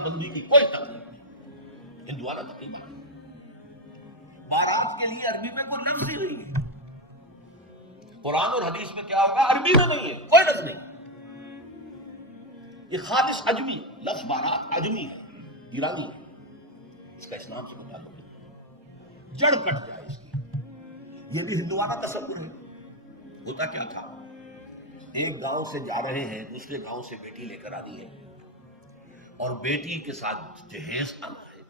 بندی کی کوئی تکلیف نہیں، ہندوانہ تقریبا بارات کے لیے عربی میں کوئی لفظ ہی نہیں ہے، قرآن اور حدیث میں کیا ہوگا عربی میں نہیں ہے، کوئی لفظ نہیں، یہ خالص عجمی ہے، لفظ بارات عجمی ہے، ایرانی ہے، اس کا اسلام سے متعلق ہے، جڑ کٹ جائے اس کی۔ یہ بھی ہندوانہ تصور ہے۔ ہوتا کیا تھا، ایک گاؤں سے جا رہے ہیں، دوسرے گاؤں سے بیٹی لے کر آنی ہے اور بیٹی کے ساتھ جہیز آنا ہے،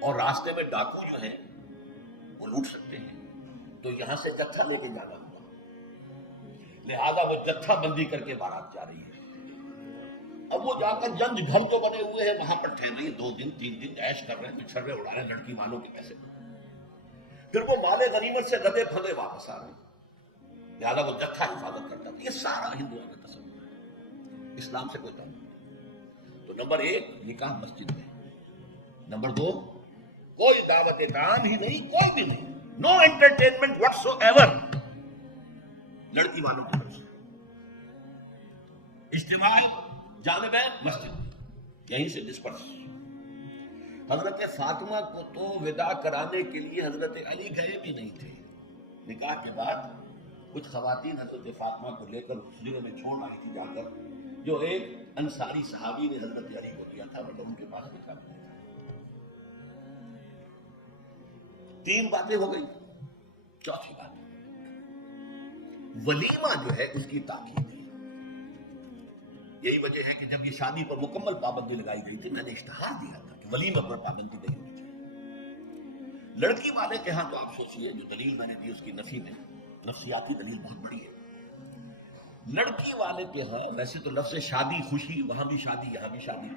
اور راستے میں ڈاکو جو ہیں وہ لوٹ سکتے ہیں، تو یہاں سے جتھا لے کے جانا ہوا، لہذا وہ جتھا بندی کر کے بارات جا رہی ہے۔ اب وہ جا کر جنج گھر جو بنے ہوئے ہیں وہاں پر ٹھہر رہی ہے، 2 دن 3 دن عیش کر رہے ہیں، پچھڑے اڑا رہے ہیں لڑکی والوں کے پیسے، پھر وہ مال غنیمت سے گدے پھندے واپس آ رہے ہیں، لہذا وہ جتھا حفاظت کرتا تھا۔ یہ سارا ہندوؤں کا تصور ہے، اسلام سے کوئی تعلق نہیں۔ تو نمبر 1 نکاح مسجد میں، نمبر 2 کوئی دعوت طعام ہی نہیں، کوئی بھی نہیں، نو انٹرٹینمنٹ واٹس ایور لڑکی والوں کی طرف سے، اجتماع جانب مسجد، یہیں سے ڈسپرس۔ حضرت فاطمہ کو تو وداع کرانے کے لیے حضرت علی گئے بھی نہیں تھے، نکاح کے بعد کچھ خواتین حضرت فاطمہ کو لے کر حجرے میں چھوڑ آئی تھی جا کر، جو ایک انصاری صحابی نے حضرت علی کو دیا تھا، مگر ان کے پاس نکاح نہیں تھا۔ 3 باتیں ہو گئی، چوتھی بات ولیمہ جو ہے اس کی تاکید ہے۔ یہی وجہ ہے کہ جب یہ شادی پر مکمل پابندی لگائی گئی تھی، میں نے اشتہار دیا تھا کہ ولیمہ پر پابندی نہیں ہونی چاہیے۔ لڑکی والے کے ہاں تو آپ سوچئے، جو دلیل میں نے دی اس کی نفی میں، نفسیاتی دلیل بہت بڑی ہے۔ لڑکی والے کے ہاں ویسے تو لفظ شادی خوشی، وہاں بھی شادی یہاں بھی شادی،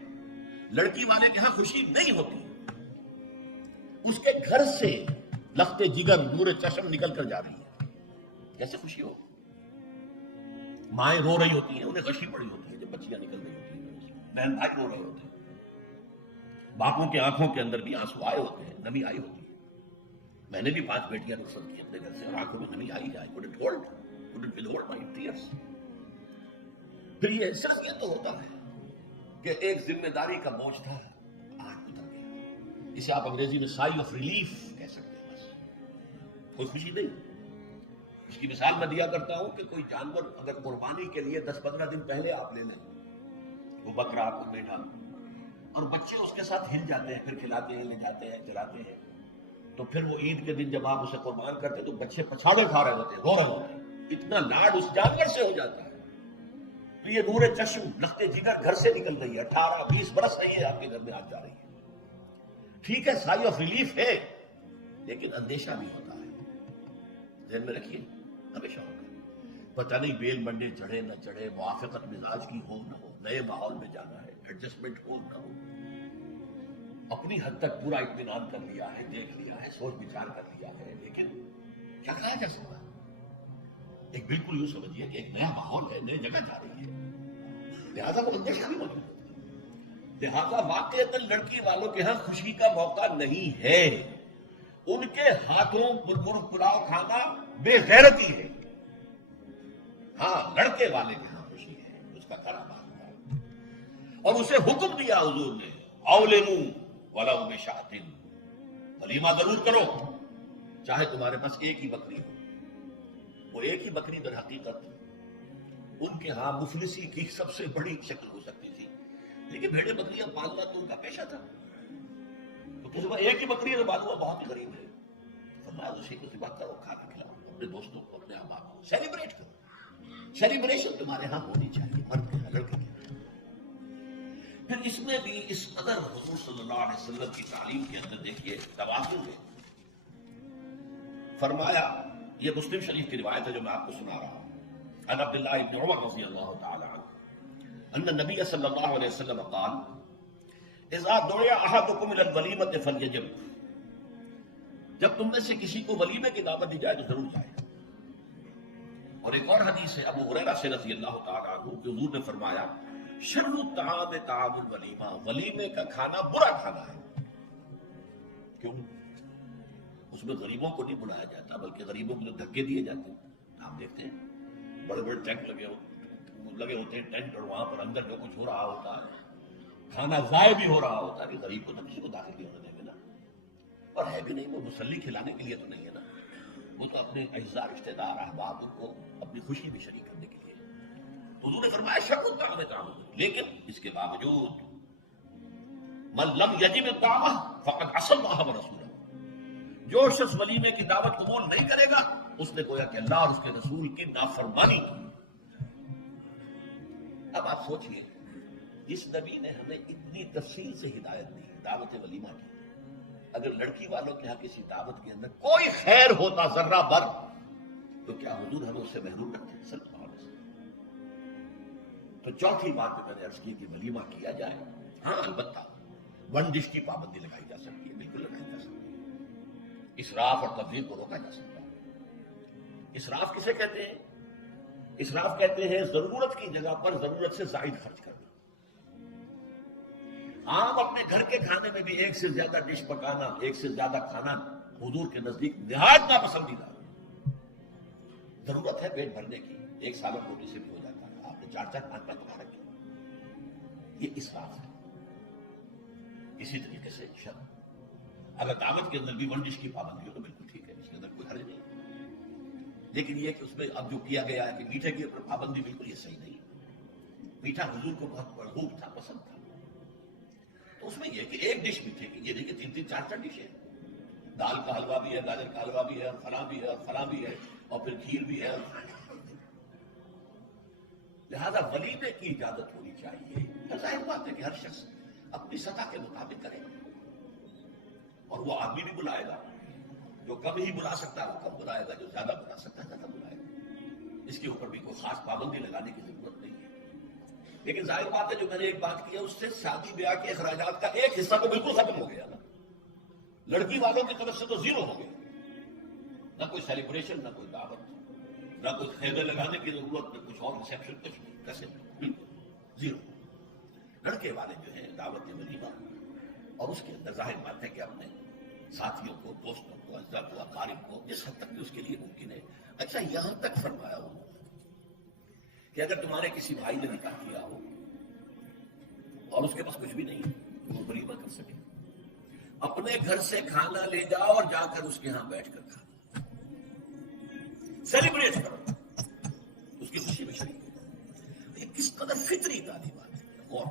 لڑکی والے کے ہاں خوشی نہیں ہوتی، اس کے گھر سے لخت جگر نور چشم نکل کر جا رہی ہے، کیسے خوشی ہو؟ مائیں رو رہی ہوتی ہیں، انہیں غشی پڑی ہوتی ہے جب بچیاں نکل رہی ہوتی ہیں، بہن بھائی رو رہے ہوتے ہیں، باپوں کے آنکھوں کے اندر بھی آنسو آئے ہوتے ہیں، نمی آئی ہوتی ہے۔ میں نے بھی 5 بیٹیاں رخصت کی اپنے گھر سے، اور آنکھوں میں نمی آئی ہے، couldn't withhold my tears۔ پھر یہ صرف یہ تو ہوتا ہے کہ ایک ذمہ داری کا بوجھ تھا، آج اتر گیا، اسے آپ انگریزی میں سائی آف ریلیف کہہ سکتے ہیں، بس کوئی خوشی نہیں۔ اس کی مثال میں دیا کرتا ہوں کہ کوئی جانور اگر قربانی کے لیے 10-15 دن پہلے آپ لے لیں، وہ بکرا کو میڈا، اور بچے اس کے ساتھ ہل جاتے ہیں، پھر کھلاتے ہیں، لے جاتے ہیں، چلاتے ہیں، تو پھر وہ عید کے دن جب آپ اسے قربان کرتے ہیں تو بچے پچھاڑے کھا رہے ہوتے ہیں، رو رہے ہوتے ہیں، اتنا لاڈ اس جانور سے ہو جاتا ہے۔ تو یہ نور چشم لخت جگر گھر سے نکل رہی ہے، 18-20 برس رہی ہے آپ کے گھر میں آ جا رہی ہے، ٹھیک ہے سائی آف ریلیف ہے، لیکن اندیشہ بھی ہوتا ہے، ذہن میں رکھیے، ہمیشہ ہوگا، پتہ نہیں بیل منڈے چڑھے نہ چڑھے، موافقت مزاج کی ہو نہ ہو، نئے ماحول میں جانا ہے، ایڈجسٹمنٹ ہو نہ ہو، اپنی حد تک پورا اطمینان کر لیا ہے، دیکھ لیا ہے، سوچ بچار کر لیا ہے، لیکن کیا کہا جا سکتا ہے؟ ایک بالکل یوں سمجھیے کہ ایک نیا ماحول ہے، نئی جگہ جا رہی ہے، لہذا وہ اندیشہ بھی موجود ہے، لہذا واقعتاً لڑکی والوں کے ہاں خوشی کا موقع نہیں ہے، ان کے ہاتھوں پلاؤ کھانا بے غیرتی ہے۔ ہاں لڑکے والے کے ہاں خوشی ہے، اس کا گھر آباد ہے، اور اسے حکم دیا حضور نے، اولموا ولو بشاۃ، ولیمہ ضرور کرو چاہے تمہارے پاس ایک ہی بکری ہو۔ وہ ایک ہی بکری در حقیقت ان کے ہاں مفلسی کی سب سے بڑی شکل ہو سکتی تھی، لیکن بھیڑیں بکریاں پالنا تو ان کا پیشہ تھا، تو کسی بار ایک ہی بکری ہے معلوم بہت ہی غریب ہے، فرمایا اسی کو ذبح کرو، کھانا کھلاؤ اپنے دوستوں کو، اپنے احباب کو، سیلیبریٹ کرو، سیلیبریشن تمہارے ہاں ہونی چاہیے، مرد کے ہاں، لڑکے کے ہاں۔ پھر اس میں بھی اس قدر حضور صلی اللہ علیہ وسلم کی تعلیم کے اندر دیکھیے توازن ہے، فرمایا، یہ مسلم شریف کی روایت ہے جو میں آپ کو سنا رہا ہوں، عن عبداللہ ابن عمر رضی اللہ تعالی عنہ ان النبی صلی اللہ علیہ وسلم قال اذا دعی احدکم الی الولیمۃ فلیجب، جب تم میں سے کسی کو ولیمے کی دعوت دی جائے تو ضرور جائے۔ اور ایک اور حدیث ہے ابو ہریرہ سے رضی اللہ تعالی عنہ کہ حضور نے فرمایا شر الطعام طعام الولیمہ، ولیمے کا کھانا برا کھانا ہے۔ کیوں؟ اس میں غریبوں کو نہیں بلایا جاتا، بلکہ غریبوں کو جو دھکے دیے جاتے ہیں، آپ دیکھتے ہیں بڑے بڑے ٹینٹ لگے ہوتے ہیں ٹینٹ، اور وہاں پر اندر جو کچھ ہو رہا ہوتا ہے، کھانا ضائع بھی ہو رہا ہوتا کہ غریب کو تو کسی کو داخل نہیں ہونے دیں گے نا، اور ہے بھی نہیں، وہ مسلی کھلانے کے لیے تو نہیں ہے نا، وہ تو اپنے اعزاء رشتے دار احباب کو اپنی خوشی میں شریک کرنے کے لیے۔ تو حضور نے فرمایا شک الطعام طعام، لیکن اس کے باوجود من لم یجب الطعام فقد عصى الله ورسوله، جو شخص ولیمے کی دعوت قبول نہیں کرے گا اس نے گویا کہ اللہ اور اس کے رسول کی نافرمانی کی۔ اب آپ سوچئے، اس نبی نے ہمیں اتنی تفصیل سے ہدایت دی دعوت ولیمہ کی، اگر لڑکی والوں کے ہاں کسی دعوت کے اندر کوئی خیر ہوتا ذرہ بر تو کیا حضور ہمیں اس سے محروم رکھتے صلی اللہ علیہ وسلم؟ تو چوتھی بات میں نے عرض کی کہ ولیمہ کیا جائے، ہاں البتہ ون ڈش کی پابندی لگائی جا سکتی ہے، بالکل لگائی جا سکتی ہے، اسراف اور تبذیر کو روکا جا سکتا ہے۔ اسراف کسے کہتے ہیں؟ اسراف کہتے ہیں ضرورت کی جگہ پر ضرورت سے زائد خرچ کرنا۔ عام اپنے گھر کے کھانے میں بھی ایک سے زیادہ ڈش پکانا، ایک سے زیادہ کھانا حضور کے نزدیک نہایت ناپسندیدہ۔ ضرورت ہے پیٹ بھرنے کی، ایک سالن روٹی سے بھی ہو جاتا ہے، آپ نے 4-4 5 پکا رکھے، یہ اسراف ہے۔ اسی طریقے سے اگر دعوت کے اندر بھی ون ڈش کی پابندی ہو تو بالکل ٹھیک ہے، اس کے اندر کوئی حرج نہیں، لیکن یہ کہ اس میں اب جو کیا گیا ہے کہ میٹھے کی اوپر پابندی، بالکل یہ صحیح نہیں۔ میٹھا حضور کو بہت محبوب تھا، پسند تھا، تو اس میں یہ کہ ایک ڈش میٹھے کی، یہ نہیں کہ 3-3 4-4 ڈشیں، دال کا حلوہ بھی ہے، گاجر کا حلوہ بھی ہے، اور فلاں بھی ہے، اور فلاں بھی ہے، اور پھر کھیر بھی ہے۔ لہذا ولیمے کی اجازت ہونی چاہیے۔ ظاہر بات ہے کہ ہر شخص اپنی سطح کے مطابق کرے، اور وہ آدمی بھی بلائے گا، جو کم ہی بلا سکتا ہے وہ کم بلائے گا، جو زیادہ بلا سکتا ہے زیادہ بلائے گا، اس کے اوپر بھی کوئی خاص پابندی لگانے کی ضرورت نہیں ہے۔ لیکن ظاہر بات ہے جو میں نے ایک بات کی ہے، اس سے شادی بیاہ کے اخراجات کا ایک حصہ تو بالکل ختم ہو گیا نا، لڑکی والوں کی طرف سے تو زیرو ہو گیا، نہ کوئی سیلیبریشن، نہ کوئی دعوت، نہ کوئی خیمے لگانے کی ضرورت، نہ کچھ اور ریسیپشن، کچھ نہیں، کیسے بالکل زیرو۔ لڑکے والے جو ہیں دعوت ولیمہ، اور اس کے اندر ظاہر بات ہے کہ اپنے ساتھیوں کو، دوستوں کو، اعزاء کو، اقارب کو جس حد تک بھی اس کے لیے ممکن ہے۔ اچھا یہاں تک فرمایا ہو کہ اگر تمہارے کسی بھائی نے نکاح کیا ہو اور اس کے پاس کچھ بھی نہیں وہ ولیمہ کر سکے، اپنے گھر سے کھانا لے جاؤ اور جا کر اس کے ہاں بیٹھ کر کھانا، سیلیبریٹ کرو، اس کی خوشی میں شریک ہو۔ یہ کس قدر فطری تعلیمات ہے، اور